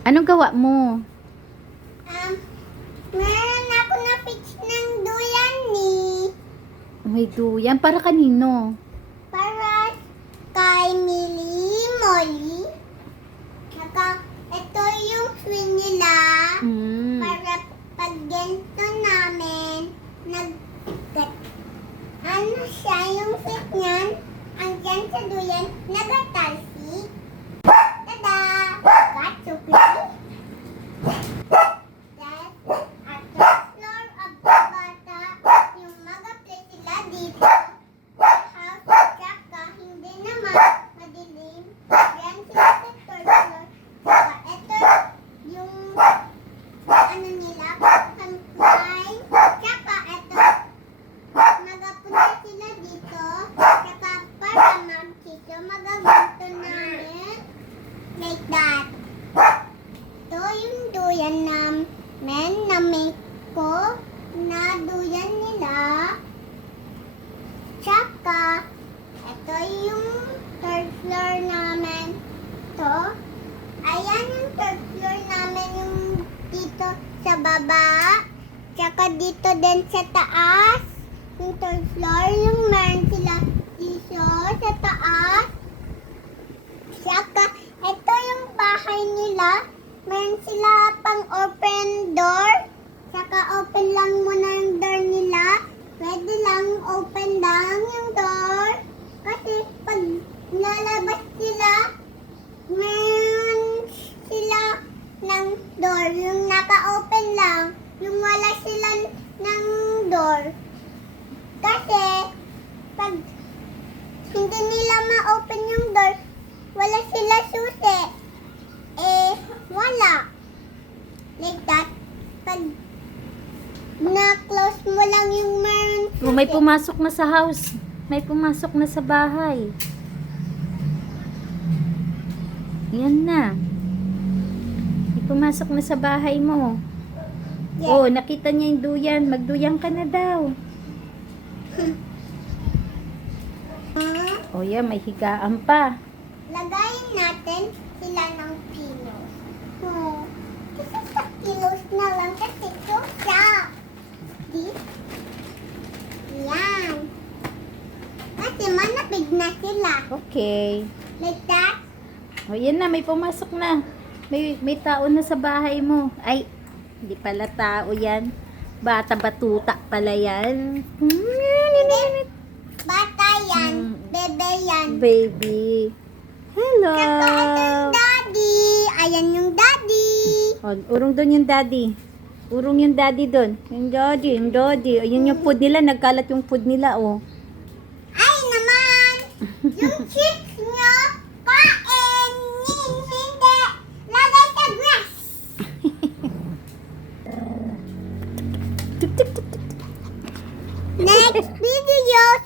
Anong gawa mo? Meron ako na fix ng duyan ni. May duyan. Para kanino? Para kay Millie Molly. Saka ito yung swing nila. Para pag ganito namin, ano siya, yung fit niyan, andyan sa duyan, nagatalsik. Tada! Got so pretty. That's at the floor of the bata, yung mag-play sila dito. House, tsaka hindi naman madilim. Yan sila sa third floor. Saka ito yung ano nila, campfire. Tsaka ito, magapunta sila dito. Tsaka para mag-sito, magaganto namin. Like that. Ito yung duyan namin na make ko na duyan nila. Tsaka, ito yung third floor namin. Ito. Ayan yung third floor namin yung dito sa baba. Tsaka dito din sa taas. Yung third floor, yung meron sila dito sa taas. Tsaka, ito yung bahay nila. Meron sila pang open door. Tsaka open lang muna yung door nila. Pwede lang open lang yung door. Kasi pag lalabas sila, meron sila ng door. Yung naka-open lang. Yung wala sila ng door. Kasi pag hindi nila ma-open yung door, wala sila susi. Wala. Like that. Pag na-close mo lang yung meron susi. Oh, may pumasok na sa house. May pumasok na sa bahay. Yan na. May pumasok na sa bahay mo. Yeah. Oh, nakita niya yung duyan. Magduyan ka na daw. Oh, yan. May higaan pa. Lagayin natin sila ng pillows. Kasi sa pillows na lang kasi ito siya. Di? Yan. Kasi manapig na sila. Okay. Like that. Oh, yan na. May pumasok na. May tao na sa bahay mo. Ay, hindi pala tao yan. Bata-batuta pala yan. Bata yan. Bebe yan. Baby. Hello. Saka ito yung daddy. Ayan yung daddy. Oh, urong doon yung daddy. Urong yung daddy doon. Yung daddy, yung daddy. Ayun yung food nila. Nagkalat yung food nila, oh. Ay naman. Yung chips nyo, kain. Hindi. Lagay sa grass. Next videos.